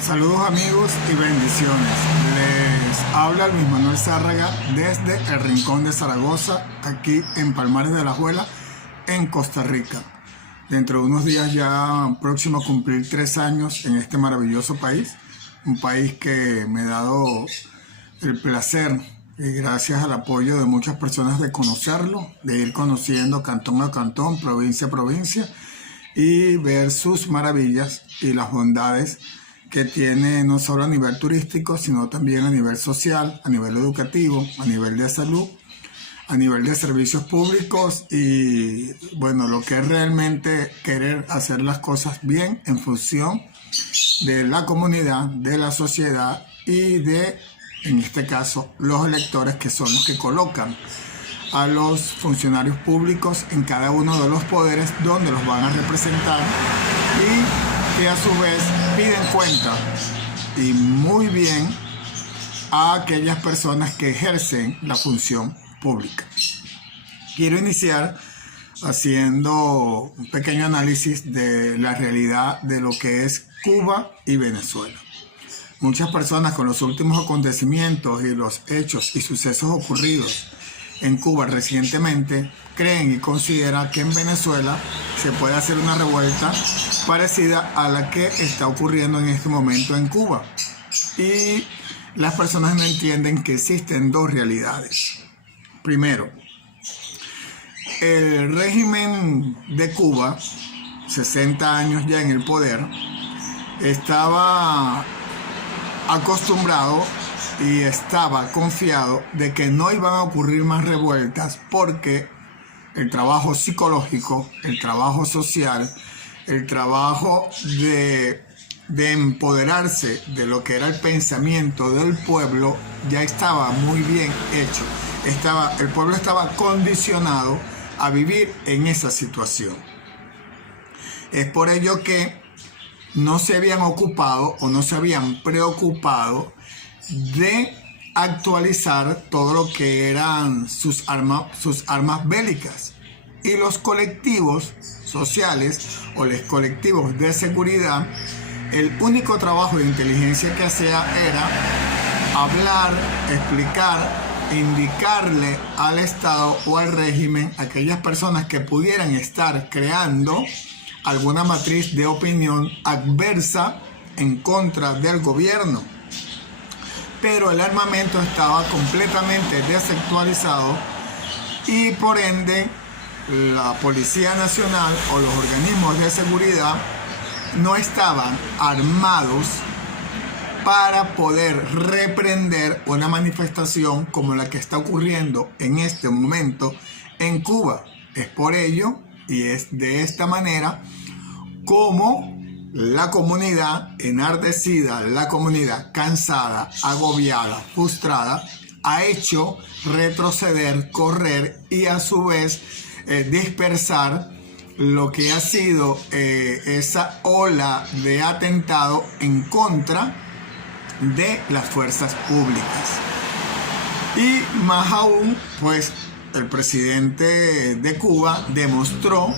Saludos amigos y bendiciones. Les habla Luis Manuel Zárraga desde el Rincón de Zaragoza, aquí en Palmares de Alajuela, en Costa Rica. Dentro de unos días ya próximo a cumplir 3 años en este maravilloso país. Un país que me ha dado el placer, y gracias al apoyo de muchas personas, de conocerlo, de ir conociendo cantón a cantón, provincia a provincia, y ver sus maravillas y las bondades que tiene, no solo a nivel turístico, sino también a nivel social, a nivel educativo, a nivel de salud, a nivel de servicios públicos y, bueno, lo que es realmente querer hacer las cosas bien en función de la comunidad, de la sociedad y de, en este caso, los electores, que son los que colocan a los funcionarios públicos en cada uno de los poderes donde los van a representar y que a su vez piden cuenta, y muy bien, a aquellas personas que ejercen la función pública. Quiero iniciar haciendo un pequeño análisis de la realidad de lo que es Cuba y Venezuela. Muchas personas, con los últimos acontecimientos y los hechos y sucesos ocurridos en Cuba recientemente, creen y consideran que en Venezuela se puede hacer una revuelta parecida a la que está ocurriendo en este momento en Cuba. Y las personas no entienden que existen dos realidades. Primero, el régimen de Cuba, 60 años ya en el poder, estaba acostumbrado y estaba confiado de que no iban a ocurrir más revueltas, porque el trabajo psicológico, el trabajo social, el trabajo de empoderarse de lo que era el pensamiento del pueblo ya estaba muy bien hecho. El pueblo estaba condicionado a vivir en esa situación. Es por ello que no se habían ocupado o no se habían preocupado de actualizar todo lo que eran sus armas bélicas, y los colectivos sociales o los colectivos de seguridad, el único trabajo de inteligencia que hacía era hablar, explicar, indicarle al Estado o al régimen a aquellas personas que pudieran estar creando alguna matriz de opinión adversa en contra del gobierno. Pero el armamento estaba completamente desactualizado y por ende la Policía Nacional o los organismos de seguridad no estaban armados para poder reprender una manifestación como la que está ocurriendo en este momento en Cuba. Es por ello y es de esta manera como la comunidad enardecida, la comunidad cansada, agobiada, frustrada, ha hecho retroceder, correr y a su vez dispersar lo que ha sido esa ola de atentado en contra de las fuerzas públicas. Y más aún, pues el presidente de Cuba demostró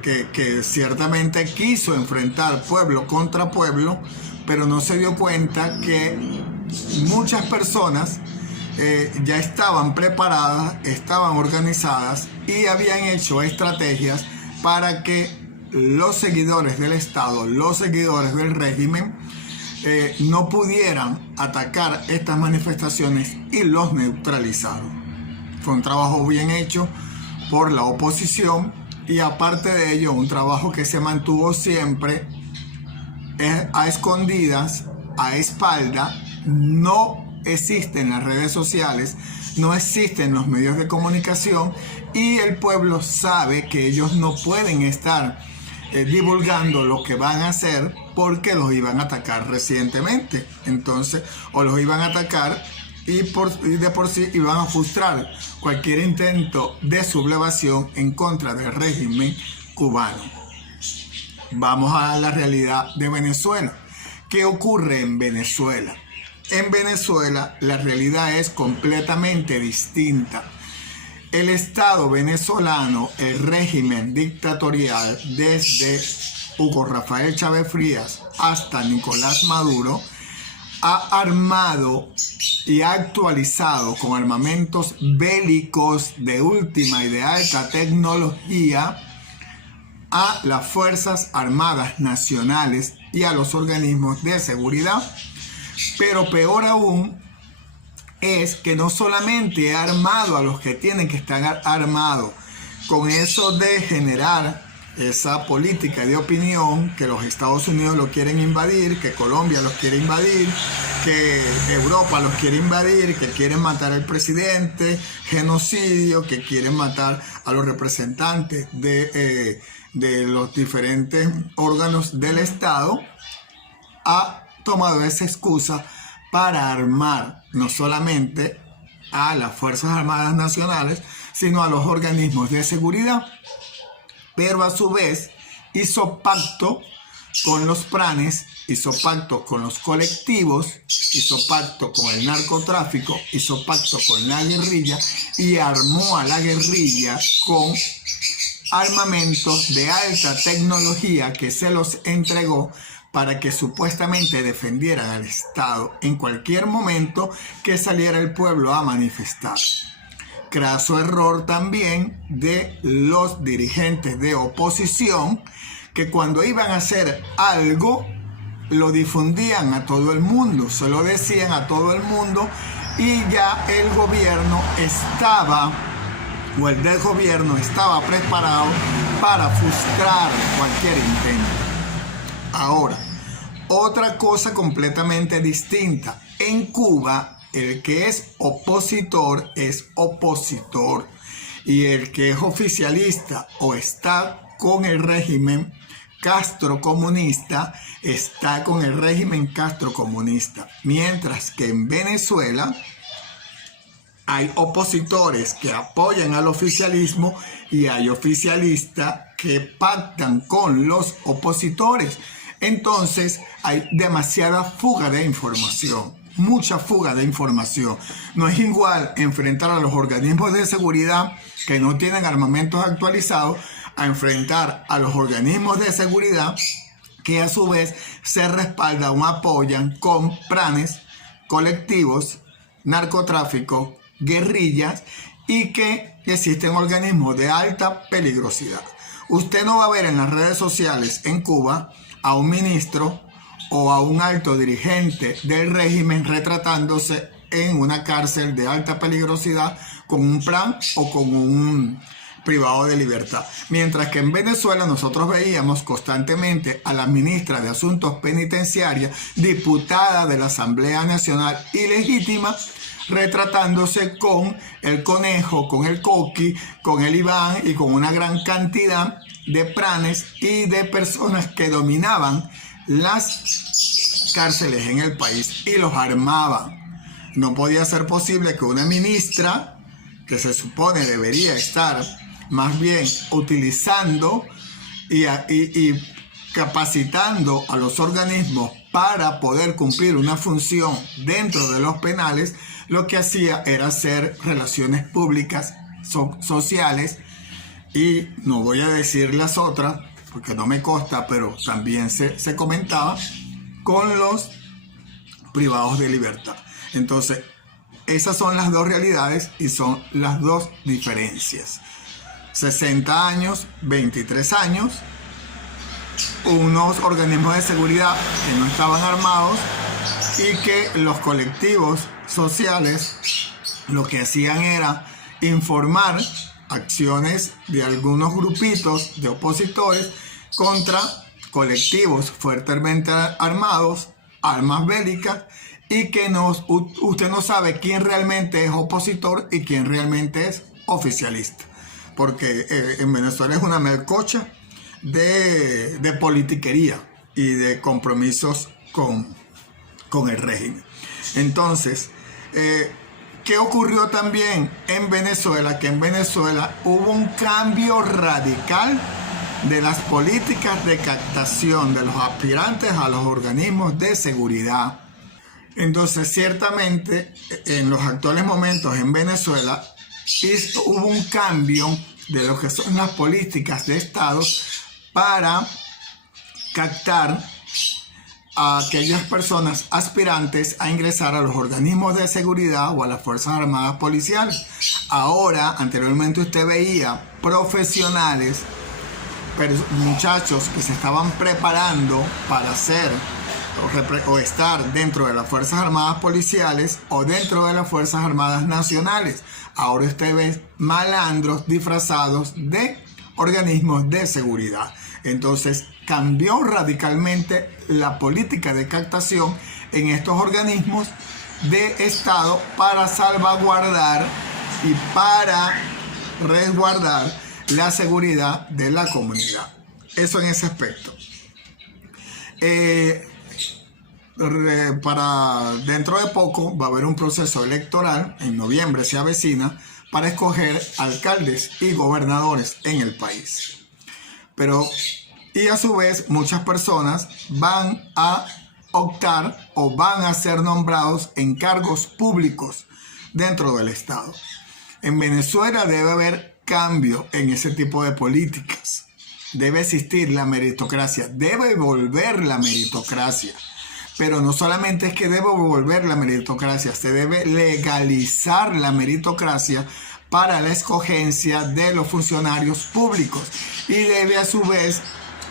que ciertamente quiso enfrentar pueblo contra pueblo, pero no se dio cuenta que muchas personas ya estaban preparadas, estaban organizadas y habían hecho estrategias para que los seguidores del Estado, los seguidores del régimen, no pudieran atacar estas manifestaciones y los neutralizaron. Fue un trabajo bien hecho por la oposición. Y aparte de ello, un trabajo que se mantuvo siempre a escondidas, a espalda. No existen las redes sociales, no existen los medios de comunicación, y el pueblo sabe que ellos no pueden estar divulgando lo que van a hacer porque los iban a atacar recientemente. Entonces, o los iban a atacar y de por sí iban a frustrar cualquier intento de sublevación en contra del régimen cubano. Vamos a la realidad de Venezuela. ¿Qué ocurre en Venezuela? En Venezuela la realidad es completamente distinta. El Estado venezolano, el régimen dictatorial desde Hugo Rafael Chávez Frías hasta Nicolás Maduro, ha armado y ha actualizado con armamentos bélicos de última y de alta tecnología a las Fuerzas Armadas Nacionales y a los organismos de seguridad. Pero peor aún es que no solamente ha armado a los que tienen que estar armados, con eso de generar esa política de opinión que los Estados Unidos lo quieren invadir, que Colombia los quiere invadir, que Europa los quiere invadir, que quieren matar al presidente, genocidio, que quieren matar a los representantes de los diferentes órganos del Estado, ha tomado esa excusa para armar no solamente a las Fuerzas Armadas Nacionales, sino a los organismos de seguridad. Pero a su vez hizo pacto con los pranes, hizo pacto con los colectivos, hizo pacto con el narcotráfico, hizo pacto con la guerrilla y armó a la guerrilla con armamentos de alta tecnología que se los entregó para que supuestamente defendieran al Estado en cualquier momento que saliera el pueblo a manifestar. Craso error también de los dirigentes de oposición, que cuando iban a hacer algo lo difundían a todo el mundo, se lo decían a todo el mundo, y ya el gobierno estaba, o el del gobierno estaba preparado para frustrar cualquier intento. Ahora, otra cosa completamente distinta. En Cuba, el que es opositor, y el que es oficialista o está con el régimen castrocomunista, está con el régimen castrocomunista. Mientras que en Venezuela hay opositores que apoyan al oficialismo y hay oficialistas que pactan con los opositores. Entonces hay demasiada fuga de información. Mucha fuga de información. No es igual enfrentar a los organismos de seguridad que no tienen armamentos actualizados a enfrentar a los organismos de seguridad que a su vez se respaldan o apoyan con planes, colectivos, narcotráfico, guerrillas, y que existen organismos de alta peligrosidad. Usted no va a ver en las redes sociales en Cuba a un ministro o a un alto dirigente del régimen retratándose en una cárcel de alta peligrosidad con un plan o con un privado de libertad. Mientras que en Venezuela nosotros veíamos constantemente a la ministra de Asuntos Penitenciarios, diputada de la Asamblea Nacional ilegítima, retratándose con el Conejo, con el Coqui, con el Iván y con una gran cantidad de planes y de personas que dominaban las cárceles en el país y los armaban. No podía ser posible que una ministra, que se supone debería estar más bien utilizando y capacitando a los organismos para poder cumplir una función dentro de los penales, lo que hacía era hacer relaciones públicas sociales, y no voy a decir las otras porque no me consta, pero también se comentaba, con los privados de libertad. Entonces, esas son las dos realidades y son las dos diferencias. 60 años, 23 años, unos organismos de seguridad que no estaban armados y que los colectivos sociales lo que hacían era informar acciones de algunos grupitos de opositores contra colectivos fuertemente armados, armas bélicas, y que usted no sabe quién realmente es opositor y quién realmente es oficialista, porque en Venezuela es una melcocha de politiquería y de compromisos con el régimen. Entonces, ¿qué ocurrió también en Venezuela? Que en Venezuela hubo un cambio radical de las políticas de captación de los aspirantes a los organismos de seguridad. Entonces, ciertamente, en los actuales momentos en Venezuela, hubo un cambio de lo que son las políticas de Estado para captar a aquellas personas aspirantes a ingresar a los organismos de seguridad o a las Fuerzas Armadas Policiales. Ahora, anteriormente usted veía profesionales, muchachos que se estaban preparando para ser o estar dentro de las Fuerzas Armadas Policiales o dentro de las Fuerzas Armadas Nacionales. Ahora usted ve malandros disfrazados de organismos de seguridad. Entonces cambió radicalmente la política de captación en estos organismos de Estado para salvaguardar y para resguardar la seguridad de la comunidad. Eso en ese aspecto. Para dentro de poco va a haber un proceso electoral, en noviembre se avecina, para escoger alcaldes y gobernadores en el país. Y a su vez muchas personas van a optar o van a ser nombrados en cargos públicos dentro del Estado. En Venezuela debe haber cambio en ese tipo de políticas. Debe existir la meritocracia, debe volver la meritocracia. Pero no solamente es que debe volver la meritocracia, se debe legalizar la meritocracia para la escogencia de los funcionarios públicos. Y debe a su vez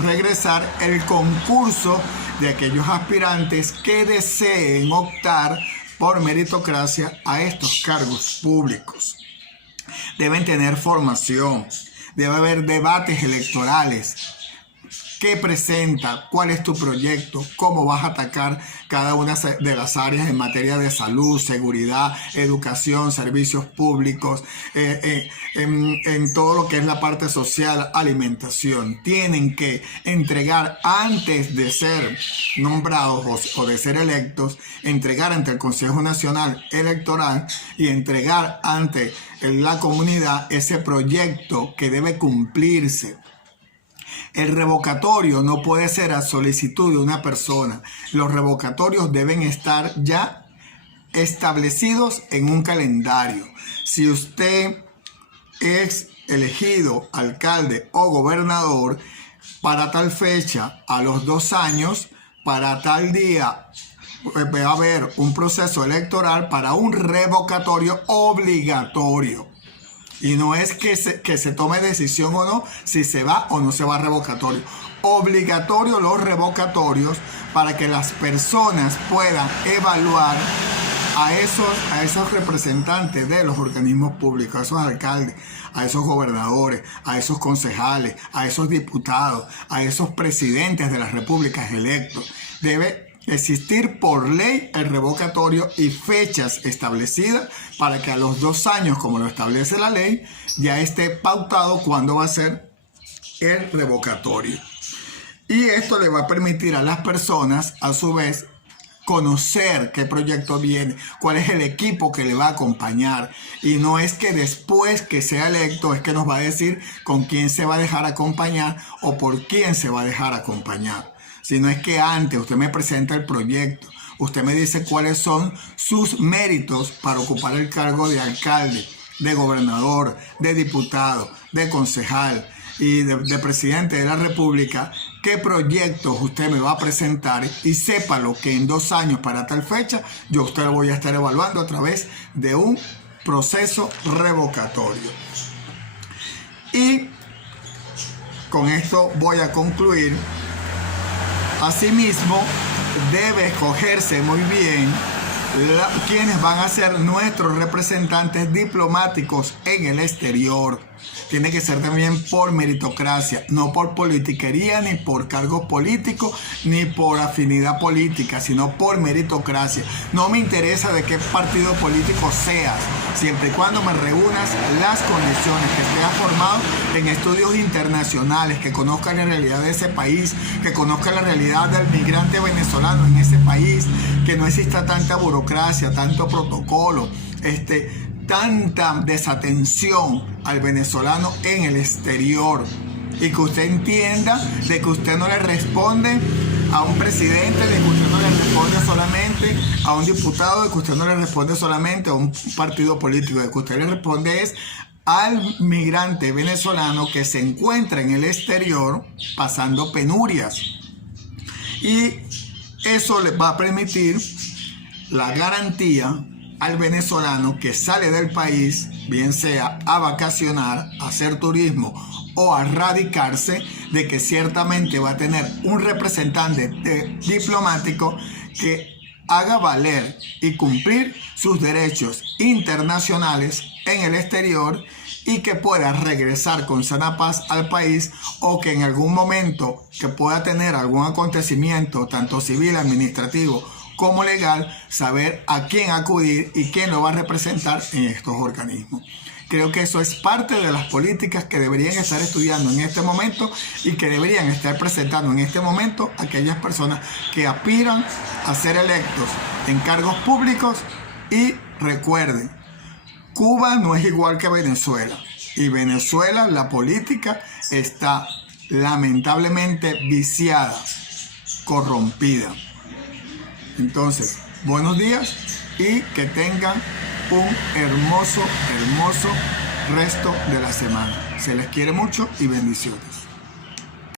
regresar el concurso de aquellos aspirantes que deseen optar por meritocracia a estos cargos públicos. Deben tener formación, debe haber debates electorales. ¿Qué presenta? ¿Cuál es tu proyecto? ¿Cómo vas a atacar cada una de las áreas en materia de salud, seguridad, educación, servicios públicos, en todo lo que es la parte social, alimentación? Tienen que entregar antes de ser nombrados o de ser electos, entregar ante el Consejo Nacional Electoral y entregar ante la comunidad ese proyecto que debe cumplirse. El revocatorio no puede ser a solicitud de una persona. Los revocatorios deben estar ya establecidos en un calendario. Si usted es elegido alcalde o gobernador para tal fecha, a los 2 años, para tal día, va a haber un proceso electoral para un revocatorio obligatorio. Y no es que se tome decisión o no, si se va o no se va a revocatorio. Obligatorio los revocatorios para que las personas puedan evaluar a esos representantes de los organismos públicos, a esos alcaldes, a esos gobernadores, a esos concejales, a esos diputados, a esos presidentes de las repúblicas electos. Debe existir por ley el revocatorio y fechas establecidas para que a los 2 años, como lo establece la ley, ya esté pautado cuándo va a ser el revocatorio. Y esto le va a permitir a las personas, a su vez, conocer qué proyecto viene, cuál es el equipo que le va a acompañar. Y no es que después que sea electo es que nos va a decir con quién se va a dejar acompañar o por quién se va a dejar acompañar. Sino es que antes usted me presenta el proyecto, usted me dice cuáles son sus méritos para ocupar el cargo de alcalde, de gobernador, de diputado, de concejal y de presidente de la República, qué proyectos usted me va a presentar y sépalo que en 2 años para tal fecha yo usted lo voy a estar evaluando a través de un proceso revocatorio. Y con esto voy a concluir. Asimismo, debe escogerse muy bien quienes van a ser nuestros representantes diplomáticos en el exterior. Tiene que ser también por meritocracia, no por politiquería, ni por cargos políticos, ni por afinidad política, sino por meritocracia. No me interesa de qué partido político seas, siempre y cuando me reúnas las condiciones, que estés formado en estudios internacionales, que conozca la realidad de ese país, que conozca la realidad del migrante venezolano en ese país, que no exista tanta burocracia, tanto protocolo, tanta desatención al venezolano en el exterior, y que usted entienda de que usted no le responde a un presidente, de que usted no le responde solamente a un diputado, de que usted no le responde solamente a un partido político, de que usted le responde es al migrante venezolano que se encuentra en el exterior pasando penurias. Y eso les va a permitir la garantía al venezolano que sale del país, bien sea a vacacionar, a hacer turismo o a radicarse, de que ciertamente va a tener un representante diplomático que haga valer y cumplir sus derechos internacionales en el exterior y que pueda regresar con sana paz al país, o que en algún momento que pueda tener algún acontecimiento, tanto civil, administrativo como legal, saber a quién acudir y quién lo va a representar en estos organismos. Creo que eso es parte de las políticas que deberían estar estudiando en este momento y que deberían estar presentando en este momento aquellas personas que aspiran a ser electos en cargos públicos. Y recuerden, Cuba no es igual que Venezuela, y Venezuela, la política está lamentablemente viciada, corrompida. Entonces, buenos días y que tengan un hermoso resto de la semana. Se les quiere mucho y bendiciones.